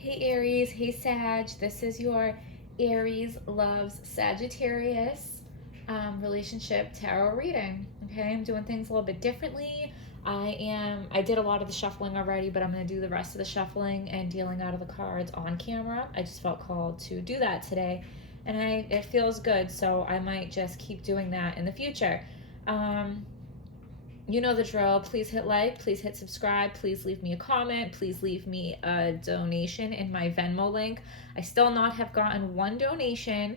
Hey Aries, hey Sag, this is your Aries Loves Sagittarius relationship tarot reading. Okay, I'm doing things a little bit differently. I did a lot of the shuffling already, but I'm going to do the rest of the shuffling and dealing out of the cards on camera. I just felt called to do that today, and it feels good, so I might just keep doing that in the future. Um, you know the drill. Please hit like, please hit subscribe, please leave me a comment, please leave me a donation in my Venmo link. I still not have gotten one donation.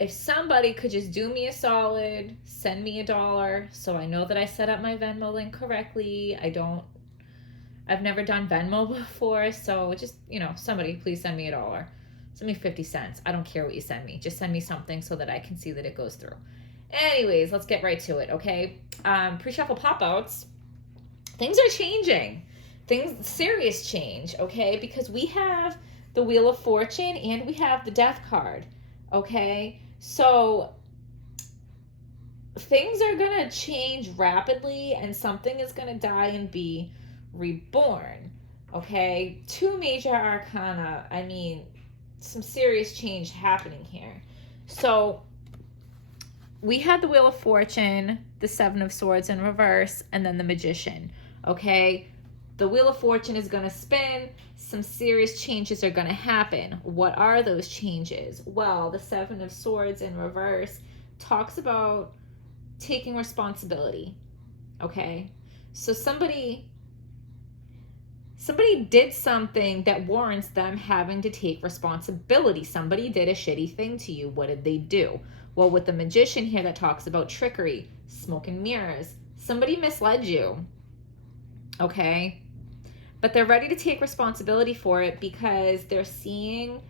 If somebody could just do me a solid, send me $1 so I know that I set up my Venmo link correctly. I've never done Venmo before, so just, somebody please send me $1. Send me 50 cents. I don't care what you send me. Just send me something so that I can see that it goes through. Anyways, let's get right to it, okay? Pre-shuffle pop-outs. Things are changing. Serious change, okay? Because we have the Wheel of Fortune and we have the Death card, okay? So things are going to change rapidly and something is going to die and be reborn, okay? Two major arcana. I mean, some serious change happening here. So we had the Wheel of Fortune, the Seven of Swords in reverse, and then the Magician, okay? The Wheel of Fortune is going to spin. Some serious changes are going to happen. What are those changes? Well, the Seven of Swords in reverse talks about taking responsibility, okay? So somebody did something that warrants them having to take responsibility. Somebody did a shitty thing to you. What did they do? Well, with the Magician here, that talks about trickery, smoke and mirrors. Somebody misled you, okay? But they're ready to take responsibility for it because they're seeing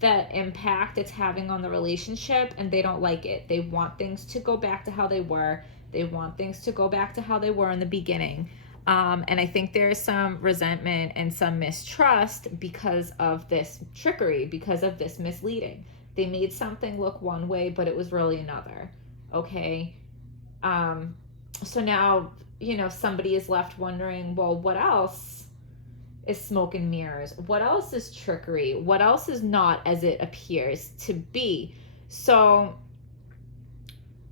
the impact it's having on the relationship and they don't like it. They want things to go back to how they were. They want things to go back to how they were in the beginning. And I think there's some resentment and some mistrust because of this trickery, because of this misleading. They made something look one way, but it was really another, okay? So now, somebody is left wondering, well, what else is smoke and mirrors? What else is trickery? What else is not as it appears to be? So,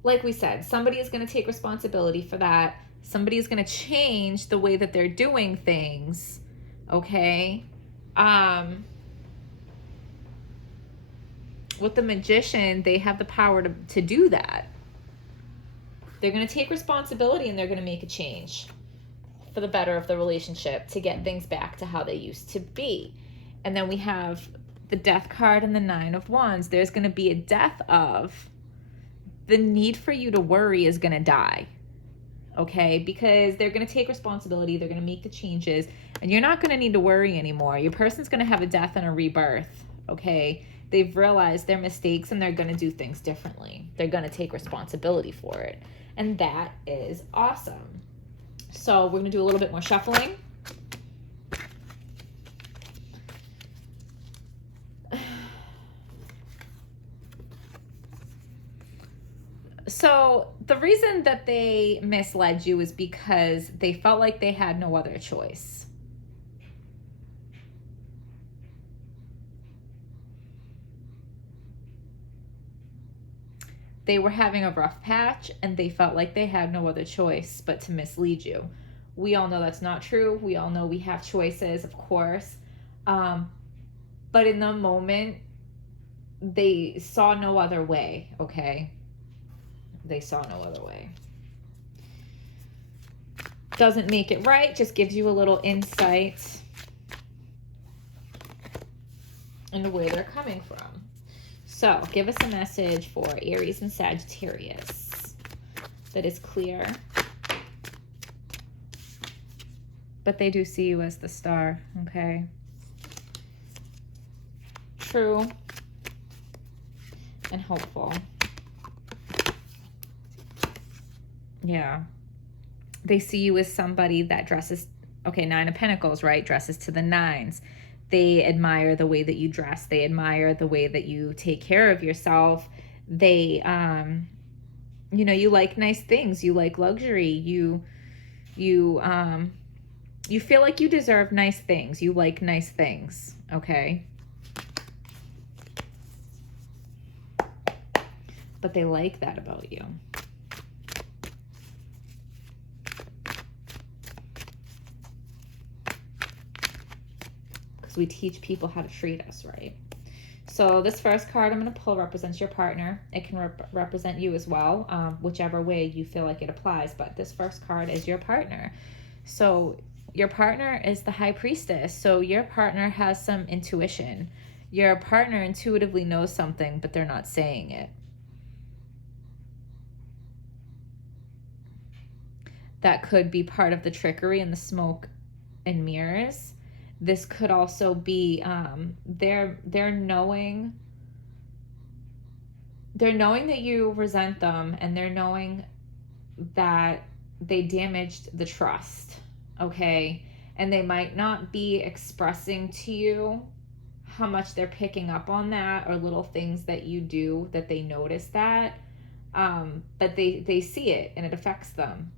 like we said, somebody is going to take responsibility for that. Somebody is going to change the way that they're doing things, okay? With the Magician, they have the power to do that. They're going to take responsibility and they're going to make a change for the better of the relationship to get things back to how they used to be. And then we have the Death card and the Nine of Wands. There's going to be a death of the need for you to worry is going to die, okay? Because they're going to take responsibility. They're going to make the changes and you're not going to need to worry anymore. Your person's going to have a death and a rebirth, okay? They've realized their mistakes and they're going to do things differently. They're going to take responsibility for it. And that is awesome. So we're going to do a little bit more shuffling. So the reason that they misled you is because they felt like they had no other choice. They were having a rough patch and they felt like they had no other choice but to mislead you. We all know that's not true. We all know we have choices, of course. But in the moment, they saw no other way, okay? They saw no other way. Doesn't make it right, just gives you a little insight into where they're coming from. So give us a message for Aries and Sagittarius that is clear. But they do see you as the star, okay? True and hopeful. Yeah. They see you as somebody that dresses, okay, Nine of Pentacles, right? Dresses to the nines. They admire the way that you dress. They admire the way that you take care of yourself. They, you like nice things. You like luxury. You You feel like you deserve nice things. You like nice things, okay? But they like that about you. Because we teach people how to treat us, right? So this first card I'm going to pull represents your partner. It can represent you as well, whichever way you feel like it applies. But this first card is your partner. So your partner is the High Priestess. So your partner has some intuition. Your partner intuitively knows something, but they're not saying it. That could be part of the trickery and the smoke and mirrors. This could also be they're knowing that you resent them, and they're knowing that they damaged the trust, okay? And they might not be expressing to you how much they're picking up on that, or little things that you do that they notice that, but they see it and it affects them.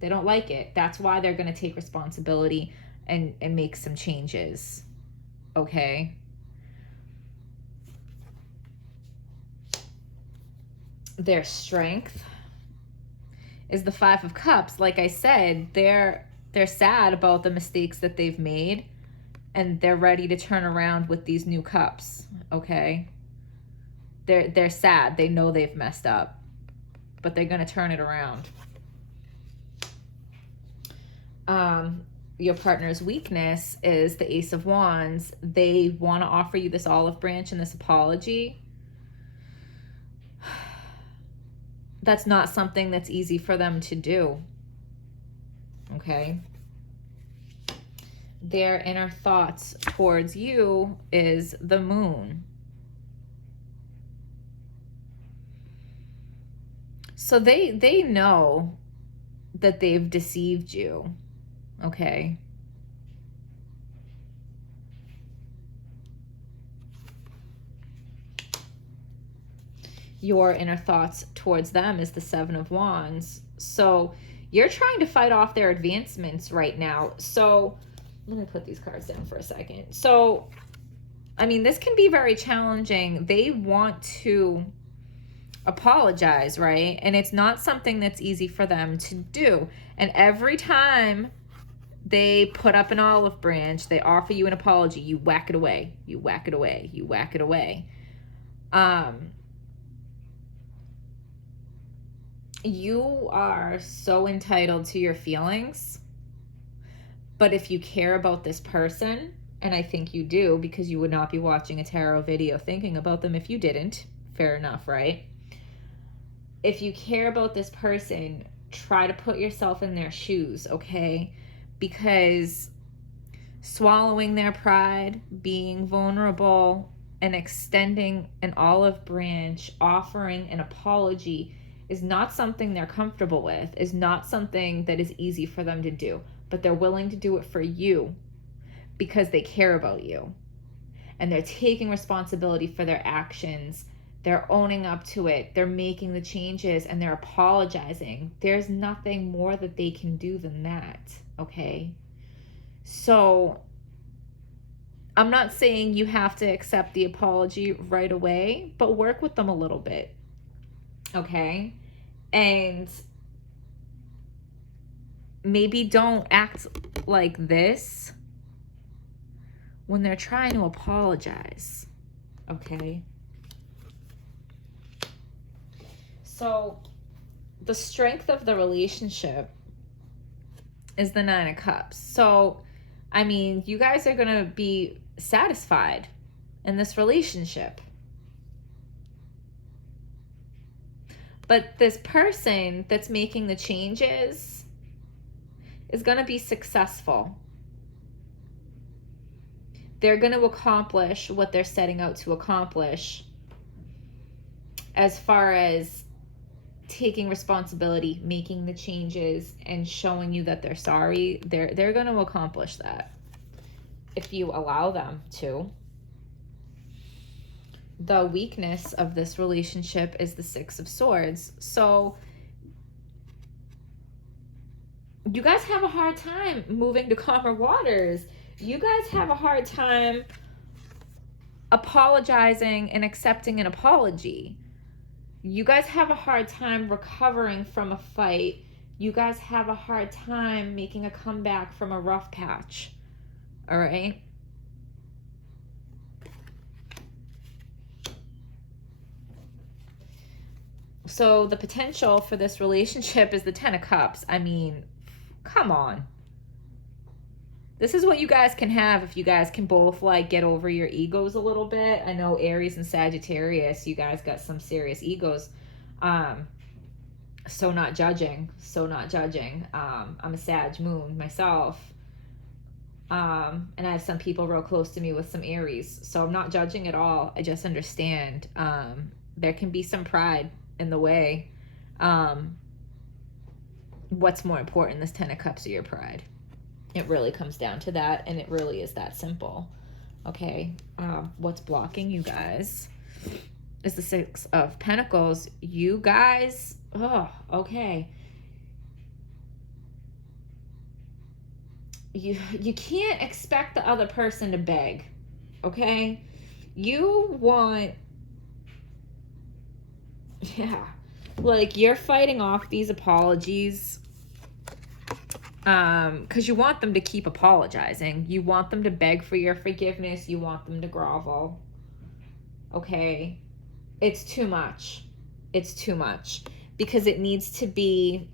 They don't like it. That's why they're going to take responsibility and make some changes, okay? Their strength is the Five of Cups. Like I said, they're sad about the mistakes that they've made, and they're ready to turn around with these new cups, okay? They're sad. They know they've messed up, but they're going to turn it around. Your partner's weakness is the Ace of Wands. They want to offer you this olive branch and this apology. That's not something that's easy for them to do, okay? Their inner thoughts towards you is the Moon. So they know that they've deceived you, okay? Your inner thoughts towards them is the Seven of Wands. So you're trying to fight off their advancements right now. So let me put these cards down for a second. So, I mean, this can be very challenging. They want to apologize, right? And it's not something that's easy for them to do. And every time they put up an olive branch, they offer you an apology, you whack it away. You whack it away. You whack it away. You are so entitled to your feelings, but if you care about this person, and I think you do, because you would not be watching a tarot video thinking about them if you didn't, fair enough, right? If you care about this person, try to put yourself in their shoes, okay? Because swallowing their pride, being vulnerable, and extending an olive branch, offering an apology, is not something they're comfortable with, is not something that is easy for them to do, but they're willing to do it for you because they care about you, and they're taking responsibility for their actions. They're owning up to it. They're making the changes, and they're apologizing. There's nothing more that they can do than that, okay? So I'm not saying you have to accept the apology right away, but work with them a little bit, okay? And maybe don't act like this when they're trying to apologize, okay? So the strength of the relationship is the Nine of Cups. So, I mean, you guys are going to be satisfied in this relationship. But this person that's making the changes is going to be successful. They're going to accomplish what they're setting out to accomplish as far as taking responsibility, making the changes, and showing you that they're sorry. They're going to accomplish that if you allow them to. The weakness of this relationship is the Six of Swords. So you guys have a hard time moving to calmer waters. You guys have a hard time apologizing and accepting an apology. You guys have a hard time recovering from a fight. You guys have a hard time making a comeback from a rough patch. All right? So the potential for this relationship is the Ten of Cups. I mean, come on. This is what you guys can have if you guys can both like get over your egos a little bit. I know Aries and Sagittarius, you guys got some serious egos. So not judging. I'm a Sag moon myself. And I have some people real close to me with some Aries. So I'm not judging at all. I just understand there can be some pride in the way. What's more important, this Ten of Cups or your pride? It really comes down to that, and it really is that simple. Okay, what's blocking you guys is the Six of Pentacles. You guys, okay. You can't expect the other person to beg, okay? You want, like you're fighting off these apologies because you want them to keep apologizing. You want them to beg for your forgiveness. You want them to grovel. Okay, it's too much. It's too much because it needs to be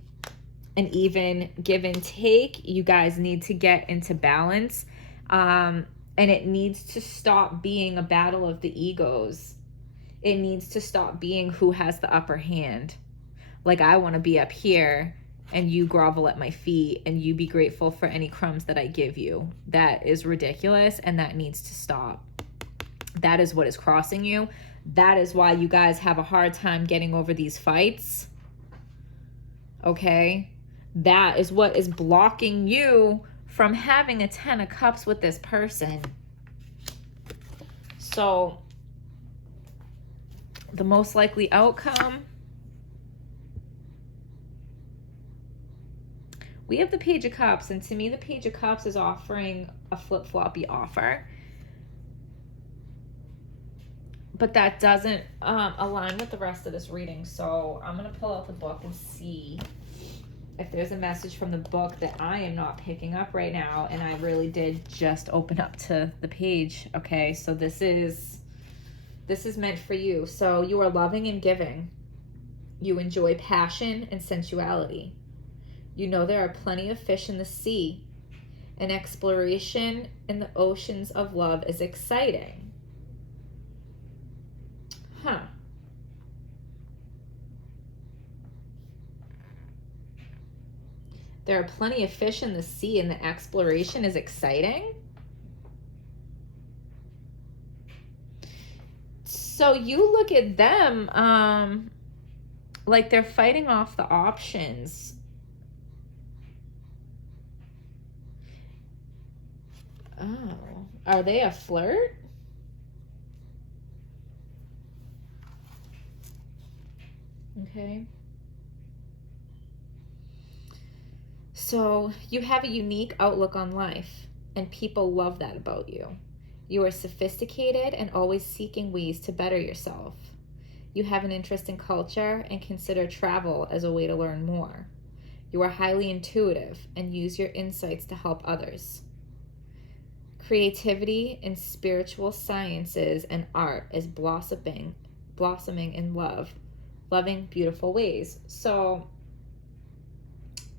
an even give and take. You guys need to get into balance, and it needs to stop being a battle of the egos. It needs to stop being who has the upper hand. Like, I want to be up here and you grovel at my feet and you be grateful for any crumbs that I give you. That is ridiculous, and that needs to stop. That is what is crossing you. That is why you guys have a hard time getting over these fights. Okay? That is what is blocking you from having a Ten of Cups with this person. So, the most likely outcome, we have the Page of Cups, and to me, the Page of Cups is offering a flip-floppy offer. But that doesn't align with the rest of this reading. So I'm going to pull out the book and see if there's a message from the book that I am not picking up right now. And I really did just open up to the page. Okay, so this is meant for you. So you are loving and giving. You enjoy passion and sensuality. You know there are plenty of fish in the sea. And exploration in the oceans of love is exciting. Huh. There are plenty of fish in the sea and the exploration is exciting. So you look at them like they're fighting off the options. Oh, are they a flirt? Okay. So you have a unique outlook on life, and people love that about you. You are sophisticated and always seeking ways to better yourself. You have an interest in culture and consider travel as a way to learn more. You are highly intuitive and use your insights to help others. Creativity in spiritual sciences and art is blossoming in love. Loving beautiful ways. So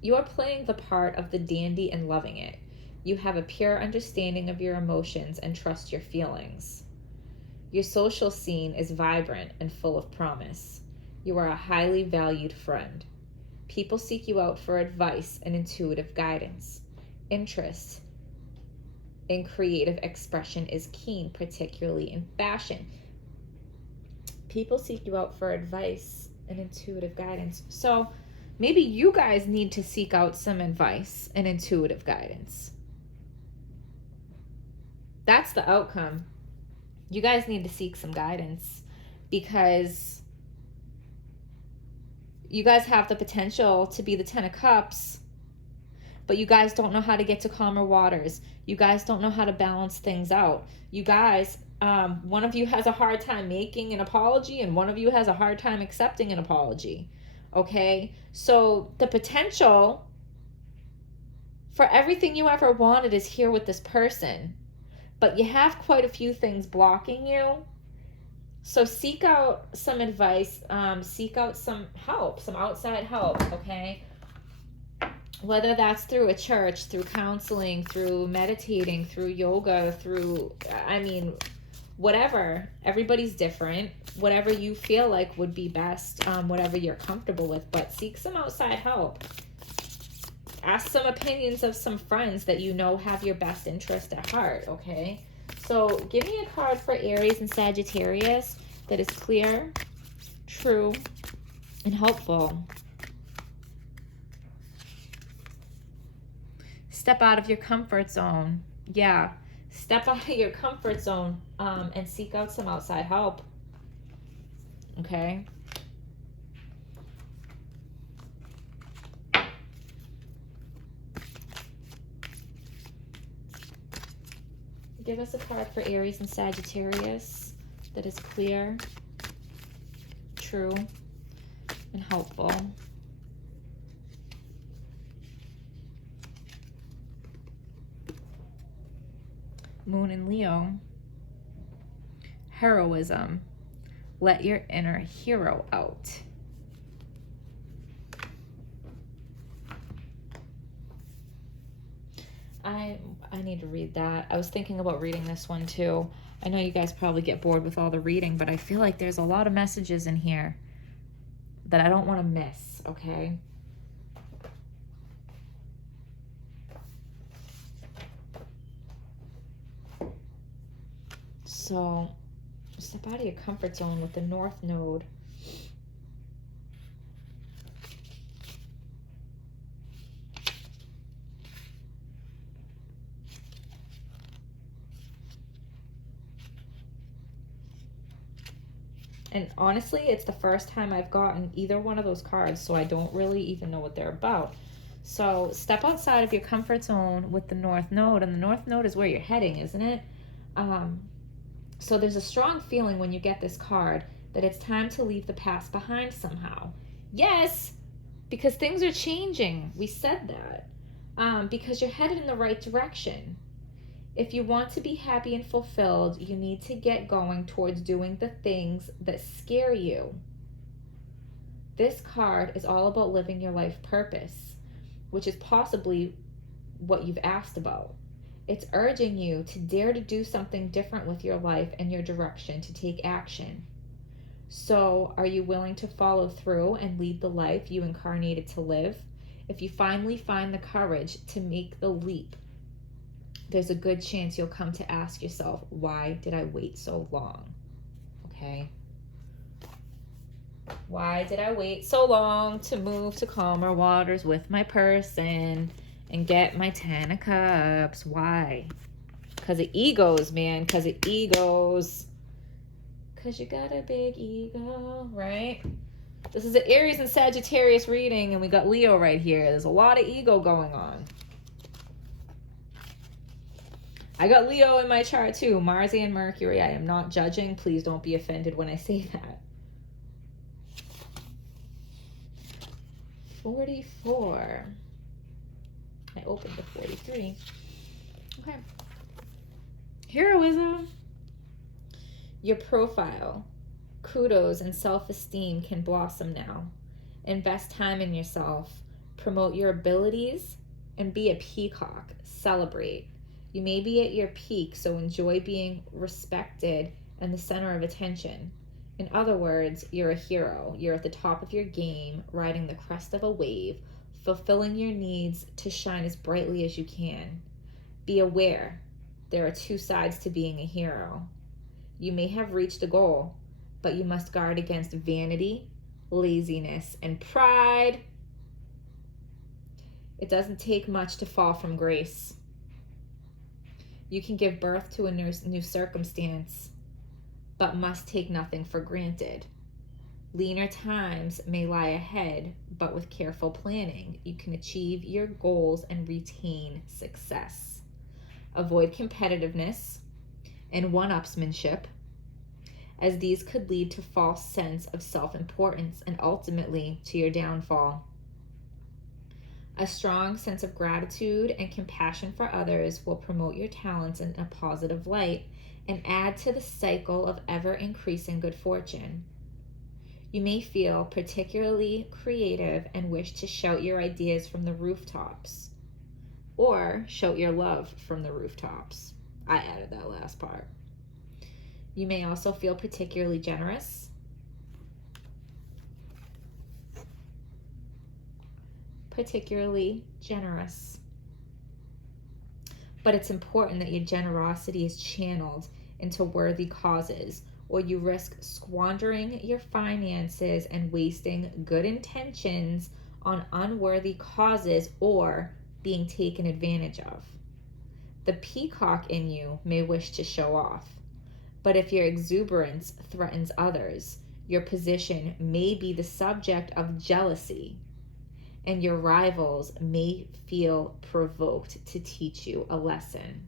you're playing the part of the dandy and loving it. You have a pure understanding of your emotions and trust your feelings. Your social scene is vibrant and full of promise. You are a highly valued friend. People seek you out for advice and intuitive guidance. Interest in creative expression is keen, particularly in fashion. People seek you out for advice and intuitive guidance. So maybe you guys need to seek out some advice and intuitive guidance. That's the outcome. You guys need to seek some guidance because you guys have the potential to be the Ten of Cups, but you guys don't know how to get to calmer waters. You guys don't know how to balance things out. You guys, one of you has a hard time making an apology, and one of you has a hard time accepting an apology. Okay? So the potential for everything you ever wanted is here with this person, but you have quite a few things blocking you. So seek out some advice, seek out some help, some outside help, okay? Whether that's through a church, through counseling, through meditating, through yoga, through, whatever. Everybody's different. Whatever you feel like would be best, whatever you're comfortable with, but seek some outside help. Ask some opinions of some friends that you know have your best interest at heart, okay? So give me a card for Aries and Sagittarius that is clear, true, and helpful. Step out of your comfort zone. Yeah, step out of your comfort zone and seek out some outside help, okay? Give us a card for Aries and Sagittarius that is clear, true, and helpful. Moon and Leo. Heroism. Let your inner hero out. I need to read that. I was thinking about reading this one too. I know you guys probably get bored with all the reading, but I feel like there's a lot of messages in here that I don't want to miss, okay? So, step out of your comfort zone with the North Node. And honestly, it's the first time I've gotten either one of those cards, so I don't really even know what they're about. So step outside of your comfort zone with the North Node, and the North Node is where you're heading, isn't it? So there's a strong feeling when you get this card that it's time to leave the past behind somehow. Yes, because things are changing. We said that. Because you're headed in the right direction. If you want to be happy and fulfilled, you need to get going towards doing the things that scare you. This card is all about living your life purpose, which is possibly what you've asked about. It's urging you to dare to do something different with your life and your direction, to take action. So, are you willing to follow through and lead the life you incarnated to live? If you finally find the courage to make the leap, there's a good chance you'll come to ask yourself, why did I wait so long? Okay? Why did I wait so long to move to calmer waters with my person and get my 10 of Cups? Why? Because of egos, man. Because of egos. Because you got a big ego, right? This is an Aries and Sagittarius reading, and we got Leo right here. There's a lot of ego going on. I got Leo in my chart too, Mars and Mercury. I am not judging. Please don't be offended when I say that. 44. I opened the 43. Okay. Heroism. Your profile, kudos, and self-esteem can blossom now. Invest time in yourself. Promote your abilities and be a peacock. Celebrate. You may be at your peak, so enjoy being respected and the center of attention. In other words, you're a hero. You're at the top of your game, riding the crest of a wave, fulfilling your needs to shine as brightly as you can. Be aware, there are two sides to being a hero. You may have reached a goal, but you must guard against vanity, laziness, and pride. It doesn't take much to fall from grace. You can give birth to a new circumstance, but must take nothing for granted. Leaner times may lie ahead, but with careful planning, you can achieve your goals and retain success. Avoid competitiveness and one-upsmanship, as these could lead to false sense of self-importance and ultimately to your downfall. A strong sense of gratitude and compassion for others will promote your talents in a positive light and add to the cycle of ever-increasing good fortune. You may feel particularly creative and wish to shout your ideas from the rooftops, or shout your love from the rooftops. I added that last part. You may also feel particularly generous. But it's important that your generosity is channeled into worthy causes, or you risk squandering your finances and wasting good intentions on unworthy causes or being taken advantage of. The peacock in you may wish to show off, but if your exuberance threatens others, your position may be the subject of jealousy, and your rivals may feel provoked to teach you a lesson.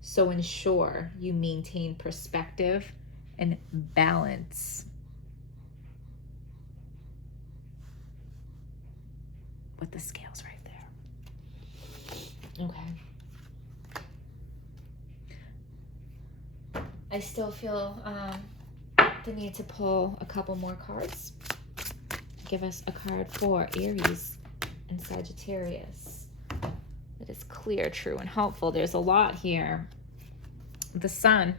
So ensure you maintain perspective and balance with the scales right there. Okay. I still feel the need to pull a couple more cards. Give us a card for Aries and Sagittarius that is clear, true, and helpful. There's a lot here. The Sun.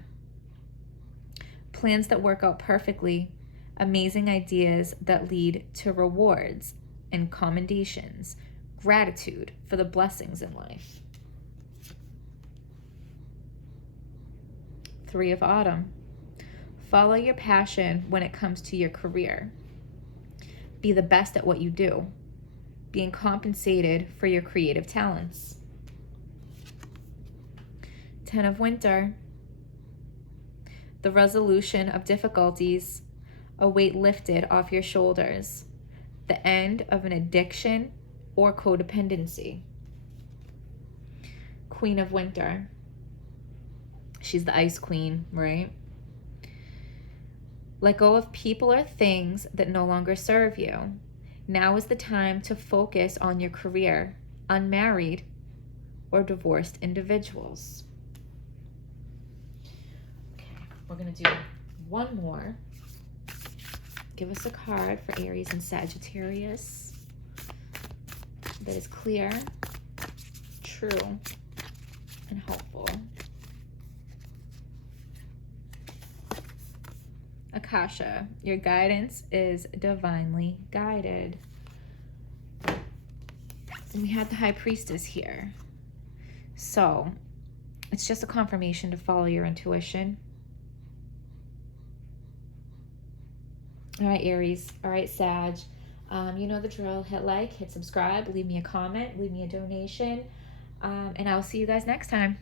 Plans that work out perfectly. Amazing ideas that lead to rewards and commendations. Gratitude for the blessings in life. Three of Autumn. Follow your passion when it comes to your career. Be the best at what you do, being compensated for your creative talents. 10 of Winter. The resolution of difficulties, a weight lifted off your shoulders, the end of an addiction or codependency. Queen of Winter. She's the ice queen, right? Let go of people or things that no longer serve you. Now is the time to focus on your career, unmarried or divorced individuals. Okay, we're going to do one more. Give us a card for Aries and Sagittarius that is clear, true, and helpful. Akasha, your guidance is divinely guided. And we had the High Priestess here. So it's just a confirmation to follow your intuition. All right, Aries. All right, Sag. You know the drill. Hit like, hit subscribe, leave me a comment, leave me a donation. And I'll see you guys next time.